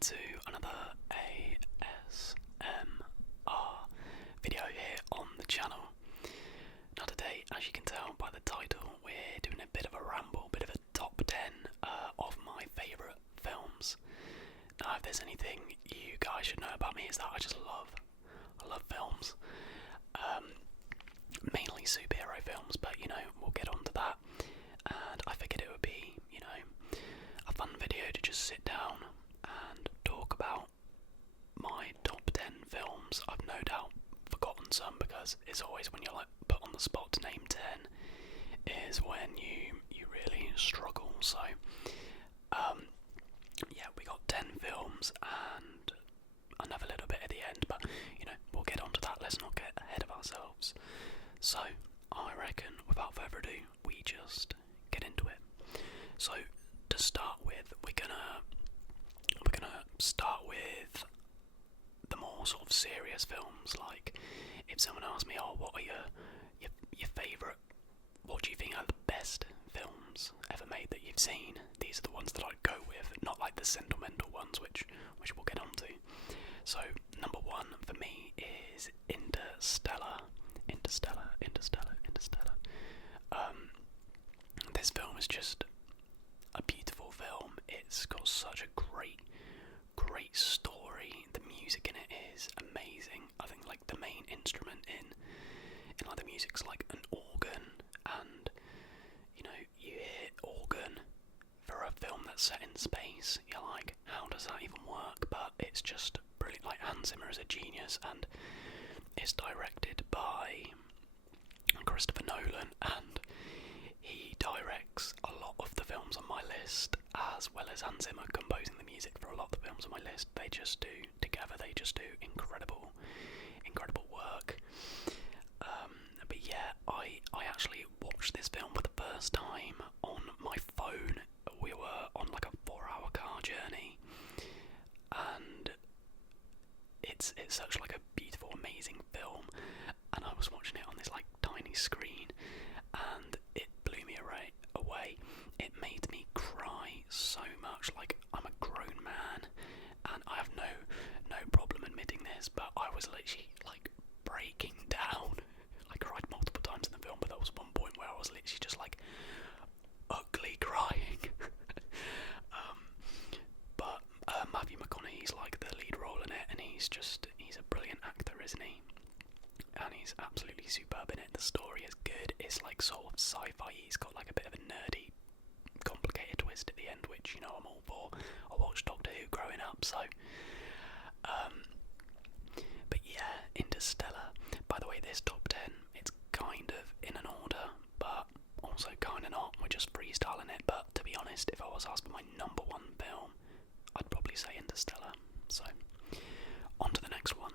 to another ASMR video here on the channel. Now today, as you can tell by the title, we're doing a bit of a ramble, bit of a top 10 of my favourite films. Now if there's anything you guys should know about me is that I love films. Mainly superhero films, but we'll get on to that. And I figured it would be, a fun video to just sit down and talk about my top 10 films. I've no doubt forgotten some because it's always when you're like put on the spot to name 10 is when you really struggle. So yeah, we got 10 films and another little bit at the end, but we'll get on to that. Let's not get ahead of ourselves. So I reckon without further ado we just get into it. So to start with, we're gonna start with the more sort of serious films. Like if someone asks me, oh, what are your favourite, what do you think are the best films ever made that you've seen? These are the ones that I'd go with, not like the sentimental ones, which we'll get onto. So number one for me is Interstellar. This film is just a beautiful film. It's got such a great story. The music in it is amazing. I think like the main instrument in like the music's like an organ, and you hear organ for a film that's set in space. You're like, how does that even work? But it's just brilliant. Like Hans Zimmer is a genius, and it's directed by Christopher Nolan, and he directs a lot of the films on my list, as well as Hans Zimmer composing the music for a lot of the films on my list. They just do incredible work. But yeah, I actually watched this film for the first time on my phone. We were on like a 4-hour car journey, and it's such like a beautiful, amazing film. And I was watching it on this like tiny screen, and it blew me away. It made me cry so much. Like, I'm a grown man, and I have no problem admitting this, but I was literally like breaking down. I cried multiple times in the film, but there was one point where I was literally just like ugly crying. But Matthew McConaughey's like the lead role in it, and he's a brilliant actor, isn't he? And he's absolutely superb in it. The story is good. It's like sort of sci-fi. He's got like a bit of a nerdy, complicated twist at the end, which I'm all for. I watched Doctor Who growing up, so. But yeah, Interstellar. By the way, this top 10, it's kind of in an order, but also kind of not. We're just freestyling it. But to be honest, if I was asked for my number one film, I'd probably say Interstellar. So, on to the next one.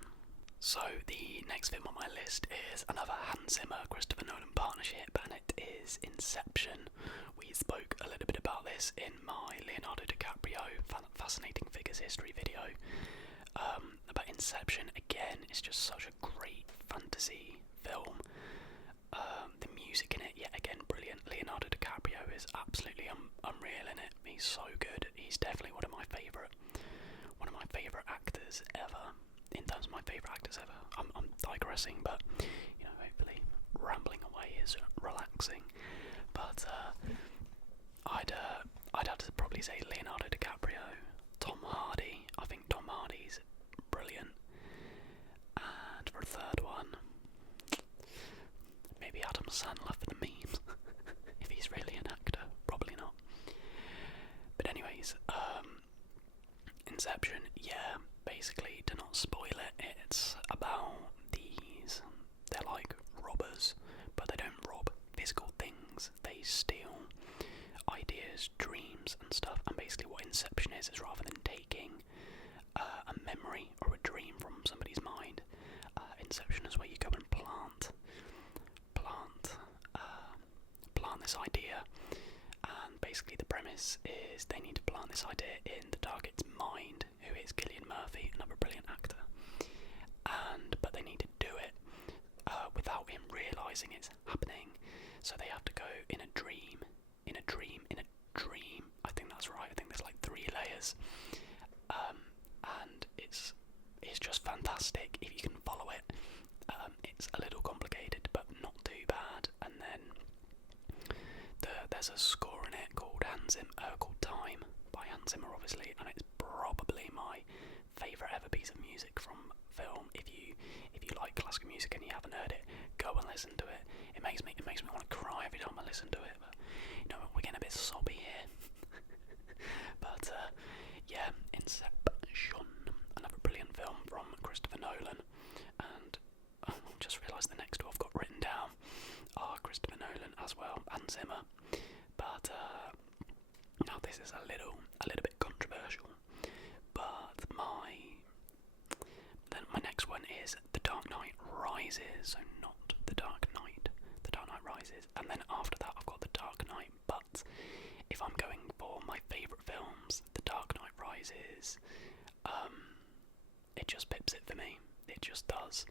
So the next film on my list is another Hans Zimmer, Christopher Nolan partnership, and it is Inception. We spoke a little bit about this in my Leonardo DiCaprio Fascinating Figures History video. But Inception, again, is just such a great fantasy film. The music in it, yet again, brilliant. Leonardo DiCaprio is absolutely unreal in it. He's so good. He's definitely one of my favourite actors ever. In terms of my favourite actors ever. I'm digressing, but hopefully rambling away is relaxing. But I'd have to probably say Leonardo DiCaprio, Tom Hardy. I think Tom Hardy's brilliant. And for a third one, maybe Adam Sandler for the memes. If he's really an actor, probably not. But anyways, Inception, yeah. Basically, to not spoil it, it's about they're like robbers, but they don't rob physical things. They steal ideas, dreams and stuff. And basically what Inception is rather than taking a memory or a dream from somebody's mind, Inception is where you go and plant this idea. And basically the premise is they need to plant this idea in the target's mind, who is Cillian Murphy, another brilliant actor. But they need to do it without him realising it's happening. So they have to go in a dream. I think that's right. I think there's like 3 layers. called Time by Hans Zimmer, obviously, and it's probably my favourite ever piece of music from film. If you like classical music and you haven't heard it, go and listen to it. It makes me want to cry every time I listen to it. But you know, we're getting a bit soppy here. But yeah, Inception, another brilliant film from Christopher Nolan, and I just realised the next two I've got written down are Christopher Nolan as well, and Zimmer. But now this is a little bit controversial. But my next one is The Dark Knight Rises. So not The Dark Knight, The Dark Knight Rises, and then after that I've got The Dark Knight. But if I'm going for my favourite films, The Dark Knight Rises, it just pips it for me. It just does.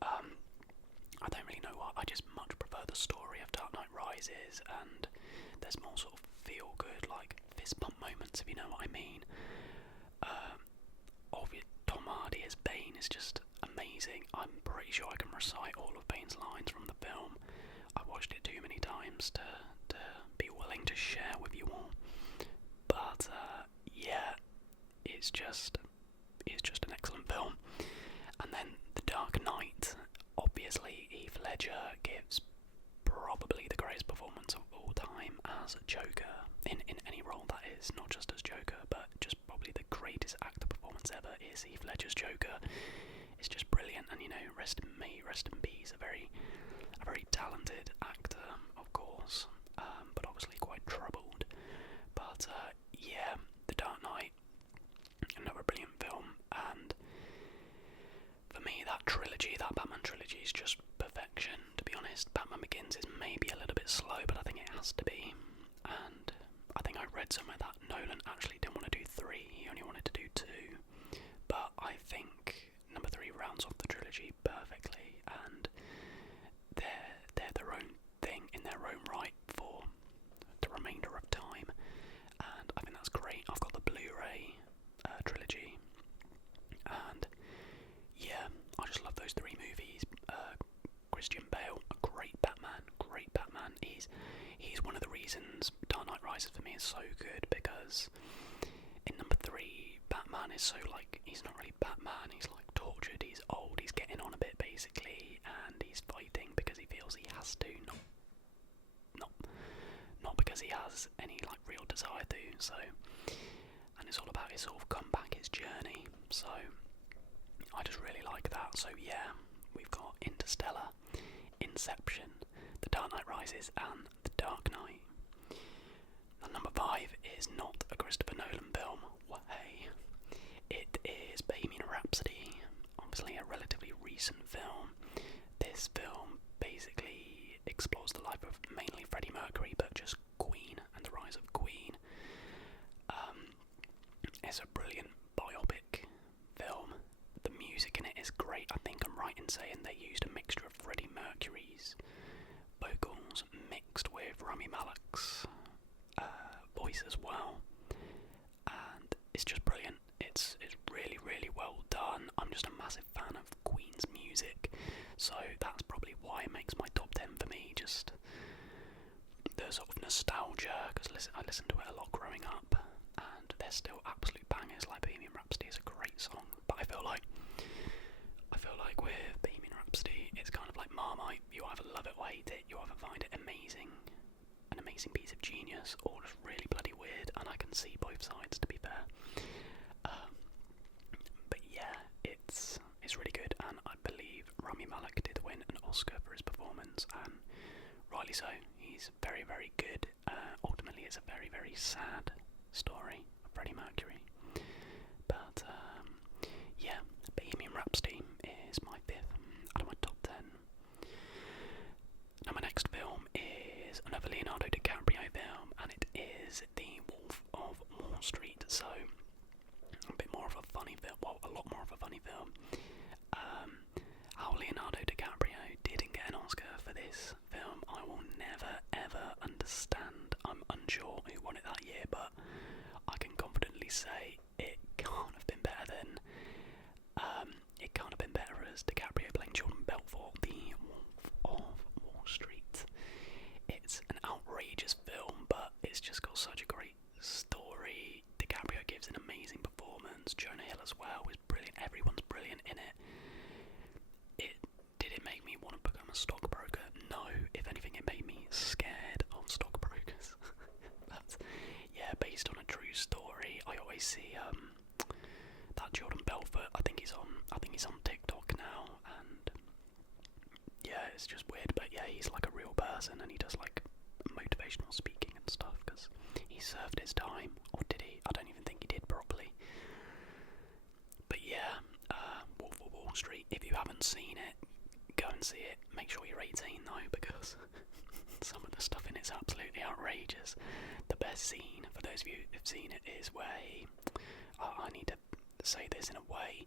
I don't really know why. I just much prefer the story of Dark Knight Rises, and there's more sort of feel good, like fist bump moments, if you know what I mean. Tom Hardy as Bane is just amazing. I'm pretty sure I can recite all of Bane's lines from the film. I've watched it too many times to be willing to share with you all. But yeah, it's just an excellent film. And then The Dark Knight, obviously Heath Ledger gives probably the greatest performance of all time as Joker, in any role that is, not just as Joker, but just probably the greatest actor performance ever is Heath Ledger's Joker. It's just brilliant, and you know, rest in peace, a very talented actor, of course, but obviously quite troubled. But yeah, The Dark Knight, another brilliant film, and for me that Batman trilogy is just perfection, to be honest. Batman Begins is maybe a little bit slow, but I think it has to be. And I think I read somewhere that Nolan actually didn't want to do 3, he only wanted to do 2. But I think number 3 rounds off the trilogy perfectly, and they're their own thing in their own right for the remainder of time. And I think that's great. I've got the Blu-ray trilogy, and yeah, I just love those 3 movies. Christian Bale, a great Batman. He's one of the reasons Dark Knight Rises for me is so good, because in number 3, Batman is so, like, he's not really Batman, he's like tortured, he's old, he's getting on a bit basically, and he's fighting because he feels he has to, not because he has any like real desire to. So, and it's all about his sort of comeback, his journey. So I just really like that. So yeah, we've got Interstellar, Inception, The Dark Knight Rises, and The Dark Knight. And number 5 is not a Christopher Nolan film. Hey, it is Bohemian Rhapsody. Obviously a relatively recent film. This film basically explores the life of mainly Freddie Mercury, but just Queen and the rise of Queen. It's a brilliant biopic film. The music in it is great. I think I'm right in saying they used a mixture of Freddie Mercury's vocals mixed with Rami Malek's voice as well, and it's just brilliant. It's really, really well done. I'm just a massive fan of Queen's music, so that's probably why it makes my top 10 for me. Just the sort of nostalgia, because I listened to it a lot growing up, and they're still absolute bangers. Like Bohemian Rhapsody is a great song, but I feel like with Bohemian Rhapsody, it's kind of like Marmite. You either love it or hate it. You either find it amazing, an amazing piece of genius, or just really bloody weird. And I can see both sides, to be fair. But yeah, it's really good, and I believe Rami Malek did win an Oscar for his performance, and rightly so. He's very, very good. Ultimately, it's a very, very sad story of Freddie Mercury. But yeah, Bohemian Rhapsody is my 5th out of my top 10. Now my next film is another Leonardo DiCaprio film, and it is The Wolf of Wall Street. So a bit more of a funny film, well, a lot more of a funny film. How Leonardo DiCaprio didn't get an Oscar for this film, I will never ever understand. I'm unsure who won it that year, but I can confidently say it can't have been better than as DiCaprio playing Jordan Belfort, The Wolf of Wall Street. It's an outrageous film, but it's just got such a a stockbroker? No. If anything, it made me scared of stockbrokers. But yeah, based on a true story. I always see that Jordan Belfort. I think he's on TikTok now, and yeah, it's just weird. But yeah, he's like a real person, and he does like motivational speaking and stuff because he served his time, or did he? I don't even think he did properly. But yeah, Wolf of Wall Street. If you haven't seen it, go and see it. Make sure you're 18 though, because some of the stuff in it's absolutely outrageous. The best scene, for those of you who've seen it, is where he. I need to say this in a way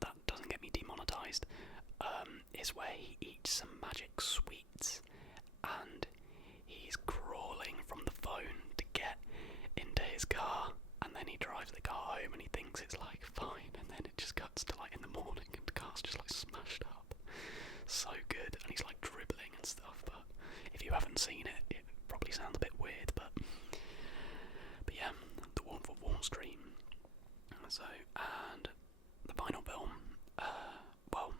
that doesn't get me demonetised. Is where he eats some magic sweets, and he's crawling from the phone to get into his car, and then he drives the car home and he thinks it's like fine, and then it just cuts to like in the morning and the car's just like smashed up. So good, and he's like dribbling and stuff. But if you haven't seen it, it probably sounds a bit weird, but yeah, The Wolf of Wall Street. So, and the final film, well,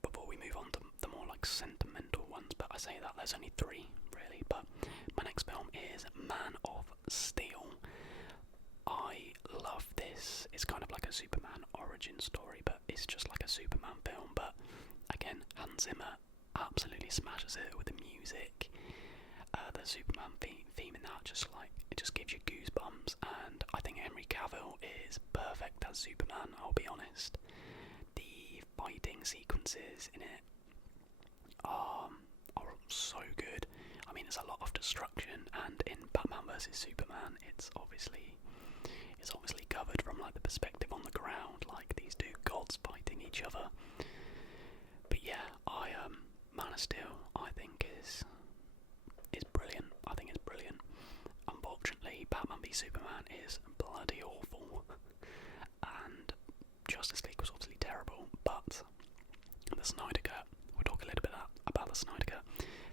before we move on to the more like sentimental ones, but I say that there's only 3 really, but my next film is Man of Steel. I love this. It's kind of like a Superman origin story, but it's just like a Superman film. But again, Hans Zimmer absolutely smashes it with the music. The Superman theme in that just gives you goosebumps, and I think Henry Cavill is perfect as Superman. I'll be honest. The fighting sequences in it are so good. I mean, it's a lot of destruction, and in Batman vs Superman, it's obviously covered from like the perspective on the ground, like these two gods fighting each other. But yeah, Man of Steel, I think is brilliant. I think it's brilliant. Unfortunately, Batman v Superman is bloody awful, and Justice League was obviously terrible. But the Snyder Cut, we'll talk a little bit about the Snyder Cut.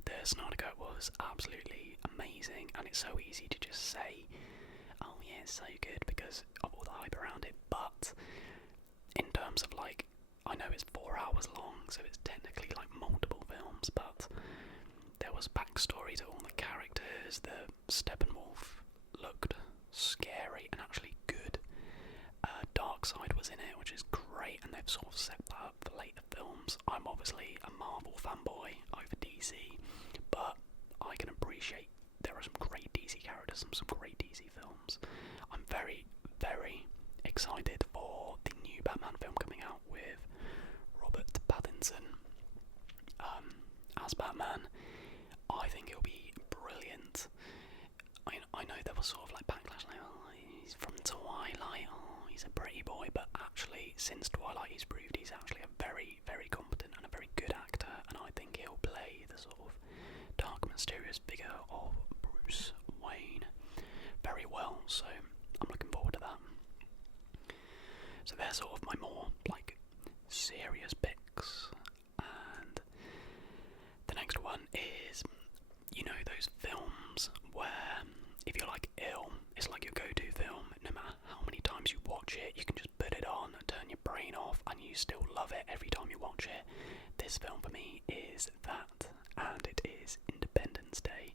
The Snyder Cut was absolutely amazing, and it's so easy to just say, oh yeah, it's so good because of all the hype around it. But in terms of like, I know it's 4 hours long, so it's technically like multiple films, but there was backstory to all the characters. The Steppenwolf looked scary and actually good. Darkseid was in it, which is great, and they've sort of set that up for later films. I'm obviously a Marvel fanboy over DC, but I can appreciate there are some great DC characters and some great DC films. I'm very, very excited for the new Batman film coming out with Robert Pattinson as Batman. I think it'll be brilliant. I know there was sort of like backlash, like, oh, he's from Twilight, oh, he's a pretty boy, but actually, since Twilight, he's proved he's actually a very, very competent and a very good actor, and I think he'll play the sort of dark, mysterious figure of Bruce Wayne very well, so I'm looking forward to that. So they're sort of my more, like, serious picks, and the next one is, you know, those films where if you're like ill, it's like your go-to film. No matter how many times you watch it, you can just put it on and turn your brain off, and you still love it every time you watch it. This film for me is that, and it is Independence Day.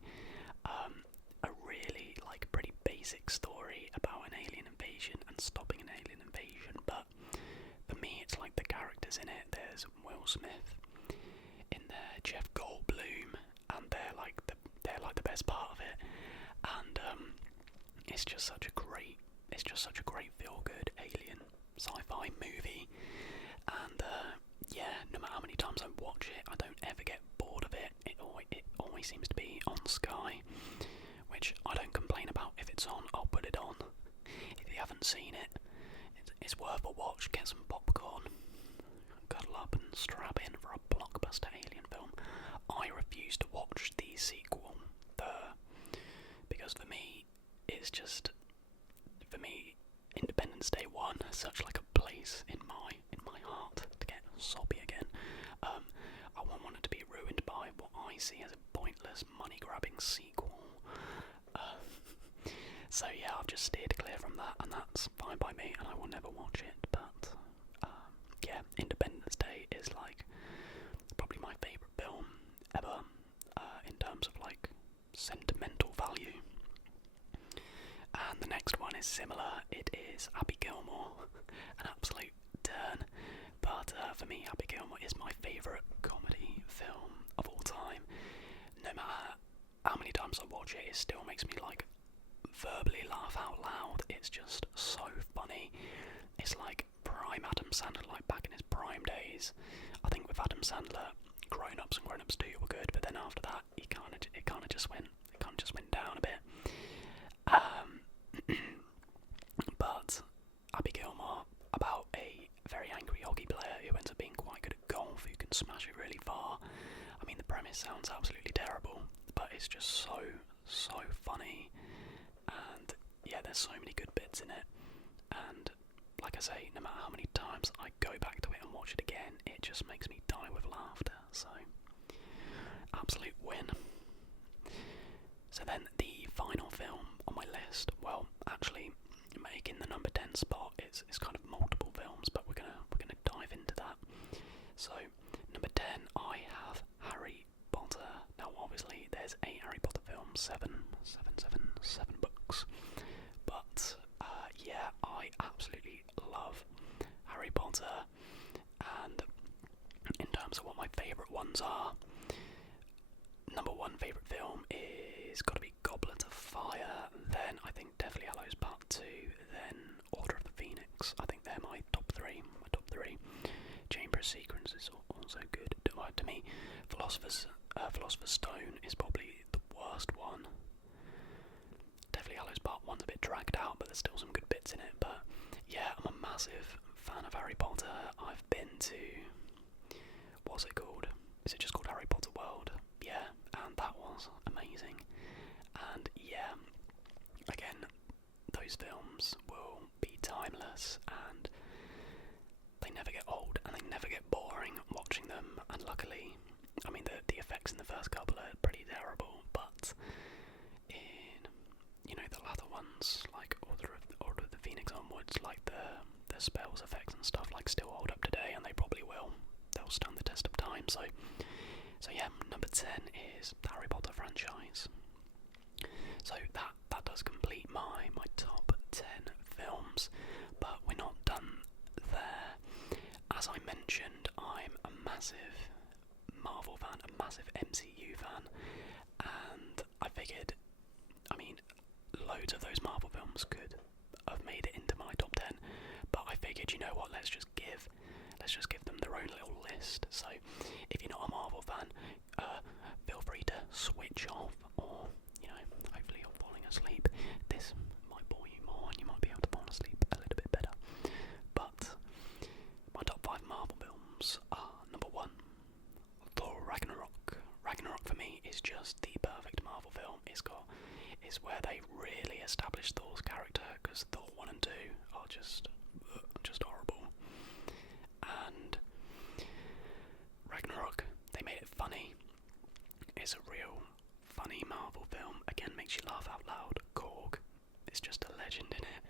A really like pretty basic story about an alien invasion and stopping an alien invasion, but for me, it's like the characters in it. There's Will Smith in there, Jeff Goldblum, and they're like the best part of it. And it's just such a great feel-good alien sci-fi movie. And yeah, no matter how many times I watch it, I don't ever get bored of it. It always seems to be on Sky, which I don't complain about. If it's on, I'll put it on. If you haven't seen it, it's worth a watch. Get some popcorn, cuddle up and strap in for a blockbuster alien film. I refuse to watch the sequel, because for me, it's just, Independence Day 1 has such like a place in my heart to get soppy again. I won't want it to be ruined by what I see as a pointless money-grabbing sequel. So yeah, I've just steered clear from that, and that's fine by me, and I will never watch it. But yeah, Independence Day is like probably my favourite film ever in terms of like sentimental value. And the next one is similar. It is Happy Gilmore, an absolute turn. But for me, Happy Gilmore is my favourite comedy film of all time. No matter how many times I watch it, it still makes me like verbally laugh out loud. It's just so funny. It's like prime Adam Sandler, like back in his prime days. I think with Adam Sandler, Grown Ups and Grown Ups 2 were good, but then after that, it kind of just went down a bit. But Happy Gilmore, about a very angry hockey player who ends up being quite good at golf, who can smash it really far. I mean, the premise sounds absolutely terrible, but it's just so funny. And yeah, there's so many good bits in it. And like I say, no matter how many times I go back to it and watch it again, it just makes me die with laughter. So, absolute win. So then the final film on my list, well, actually making the number 10 spot is kind of multiple films, but we're gonna dive into that. So number 10, I have Harry Potter. Now obviously there's 8 Harry Potter films, seven books, but yeah, I absolutely love Harry Potter. And in terms of what my favourite ones are, number 1 favourite film is got to be Goblet of Fire, then I think Deathly Hallows Part 2, then Order of the Phoenix. I think they're my top 3. Chamber of Secrets is also good. To me, Philosopher's Stone is probably the worst one. Deathly Hallows Part 1's a bit dragged out, but there's still some good bits in it. But yeah, I'm a massive fan of Harry Potter. I've been to, what's it called? Is it just called Harry Potter World? Yeah, and that was amazing. And yeah, again, those films will be timeless, and they never get old, and they never get boring watching them. And luckily, I mean, the effects in the first couple are pretty terrible, but in, you know, the latter ones, like Order of the Phoenix onwards, like the spells, effects and stuff, like still hold up today, and they probably will. They'll stand the test of time. So yeah, number 10 is the Harry Potter franchise. So that does complete my top 10 films, but we're not done there. As I mentioned, I'm a massive Marvel fan, a massive MCU fan, and I figured, I mean, loads of those Marvel films could have made it into my top 10, but I figured, you know what, let's just give them their own little list. So if you're not a Marvel fan, feel free to switch off, or, you know, hopefully you're falling asleep. This might bore you more and you might be able to fall asleep a little bit better. But my top 5 Marvel films are: number 1, Thor Ragnarok. Ragnarok for me is just the perfect Marvel film. It's where they really established Thor's character, because Thor 1 and 2 are just horrible. And Ragnarok, they made it funny. It's a real funny Marvel film. Again, makes you laugh out loud. Korg is just a legend in it.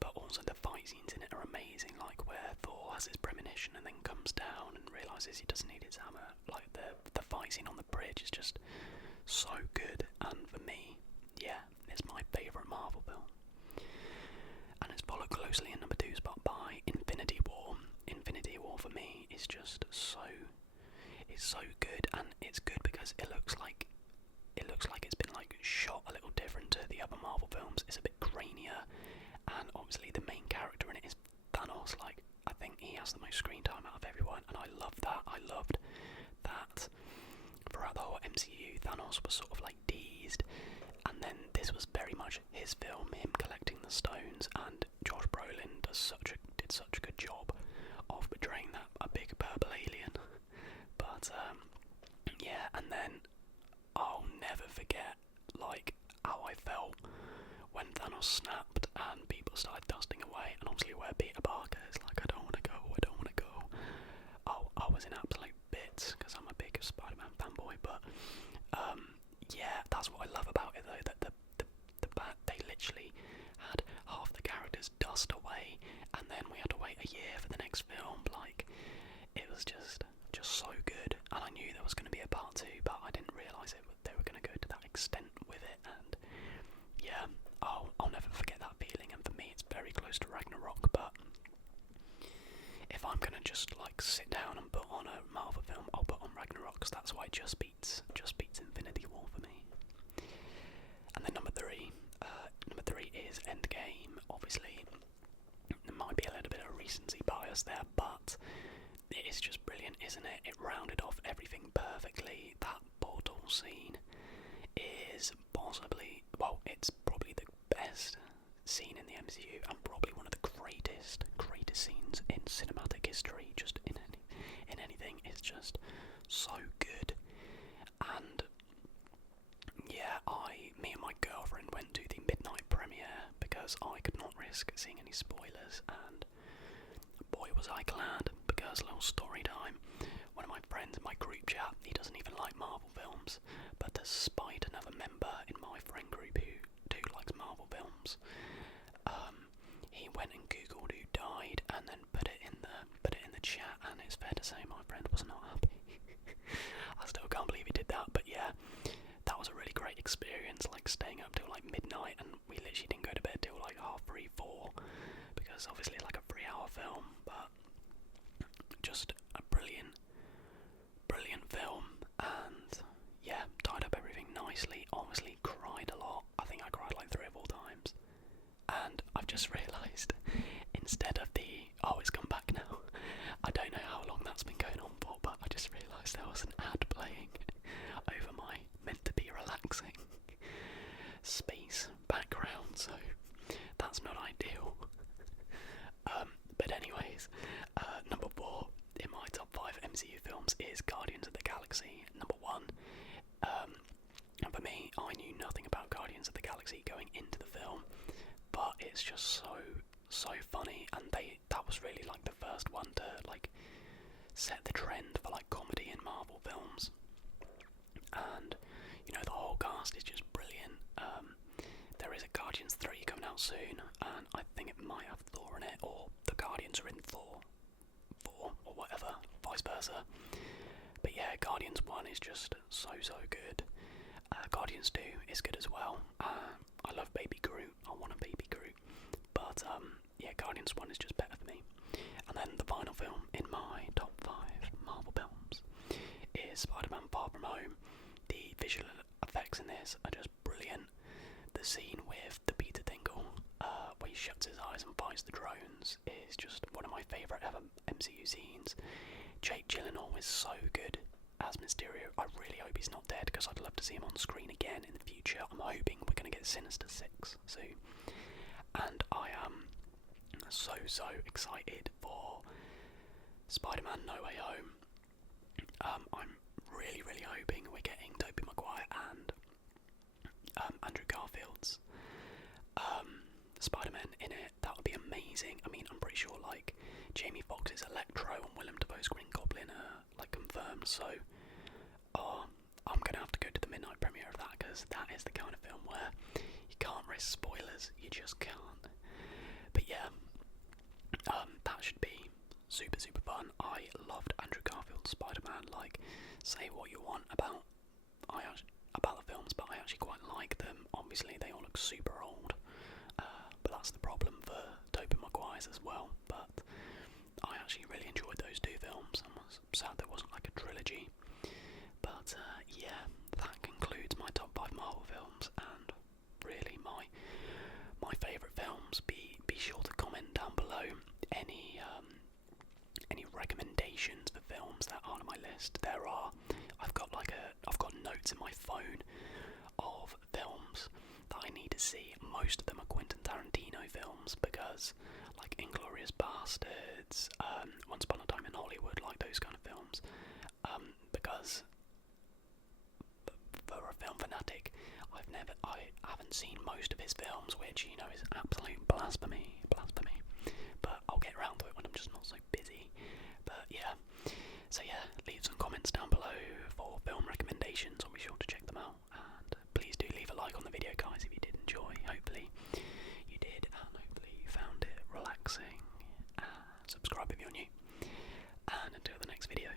But also the fight scenes in it are amazing, like where Thor has his premonition and then comes down and realises he doesn't need his hammer. Like the fight scene on the bridge is just so good, and for me, yeah, it's my favourite Marvel film. And it's followed closely in number 2 spot by Infinity War. Infinity War for me is just so good, and it's good because it looks like it's been like shot a little different to the other Marvel films. It's a bit grainier, and obviously the main character in it is Thanos. Like, I think he has the most screen time out of everyone, and I love that. I loved that throughout the whole MCU, Thanos was sort of like teased, and then this was very much his film, him collecting the stones, and Josh Brolin did such a good job of portraying that, a big purple alien. But yeah, and then I'll never forget like how I felt when Thanos snapped and people started dusting away, and obviously where Peter Parker is like, I don't want to go. Oh, I was in absolute bits because I'm a big Spider-Man fanboy. But yeah, that's what I love about it though, that they literally had half the characters dust away, and then we had to wait a year for the next film. Like, it was just so good, and I knew there was going to be a part 2, but I didn't realise they were going to go to that extent with it. And yeah, I'll never forget that feeling. And for me, it's very close to Ragnarok. But if I'm gonna just like sit down and put on a Marvel film, I'll put on Ragnarok, because that's why it just beats Infinity War for me. And then number three is Endgame. Obviously, there might be a little bit of recency bias there, but it is just brilliant, isn't it? It rounded off everything perfectly. That portal scene is it's probably the best scene in the MCU, and probably one of the greatest scenes in cinematic history. Just in anything, it's just so good. And yeah, me and my girlfriend went to the midnight premiere because I could not risk seeing any spoilers, and boy was I glad, because little story time. One of my friends in my group chat, he doesn't even like Marvel films, but despite another member in my friend group who likes Marvel films, he went and googled who died and then put it in the chat, and it's fair to say my friend was not happy. I still can't believe he did that, but yeah, that was a really great experience, like staying up till like midnight, and we literally didn't go to bed till like 3:30, 4, because obviously it's like a 3-hour film, but just a brilliant film. And yeah, tied up everything nicely. Obviously cried a lot. I think I cried like 3 or 4 times. And I've just realised, instead of it's come back now, I don't know how long that's been going on for, but I just realised there was an ad playing over my meant to be relaxing space background, so that's not ideal. But anyways, number 4 in my top 5 MCU films is Guardians of the Galaxy. Number 1, and for me, I knew nothing about Guardians of the Galaxy going into the film, but it's just so funny, and that was really like the first one to like set the trend for like comedy in Marvel films. And you know, the whole cast is just brilliant. There is a Guardians 3 coming out soon, and I think it might have Thor in it, or the Guardians are in Thor 4 or whatever, vice versa. But yeah, Guardians 1 is just so good. Guardians 2 is good as well. I love Baby Groot. I want a Baby Groot. But yeah, Guardians 1 is just better for me. And then the final film in my top 5 Marvel films is Spider-Man Far From Home. The visual effects in this are just brilliant. The scene with the Peter Dinklage, where he shuts his eyes and fights the drones, is just one of my favourite ever MCU scenes. Jake Gyllenhaal is so good as Mysterio. I really hope he's not dead, because I'd love to see him on screen again in the future. I'm hoping we're going to get Sinister 6 soon. And I am so excited for Spider-Man No Way Home. I'm really hoping we're getting Tobey Maguire and Andrew Garfield's Spider-Man in it. That would be amazing. I mean, I'm pretty sure like Jamie Foxx's Electro and Willem Dafoe's Green Goblin are like confirmed, so I'm gonna have to go to the midnight premiere of that, because that is the kind of film where you can't risk spoilers. You just can't. But yeah, that should be super fun. I loved Andrew Garfield's Spider-Man. Like, say what you want about the films, but I actually quite like them. Obviously, they all look super old, but that's the problem for Tobey Maguire's as well. But I actually really enjoyed those 2 films, and was sad there wasn't like a trilogy. But yeah, that concludes my top 5 Marvel films, and really my favourite films. Be sure to comment down below any recommendations for films that aren't on my list. I've got notes in my phone of films that I need to see. Most of them are Quentin Tarantino films, because like Inglourious Basterds, Once Upon a Time in Hollywood, like those kind of films. Because for a film fanatic, I haven't seen most of his films, which, you know, is absolute blasphemy. But I'll get around to it when I'm just not so busy. But yeah, so yeah, leave some comments down below for film recommendations. I'll be sure to check them out, and please do leave a like on the video, guys, if you did enjoy. Hopefully you did, and hopefully you found it relaxing. And if you're new. And until the next video.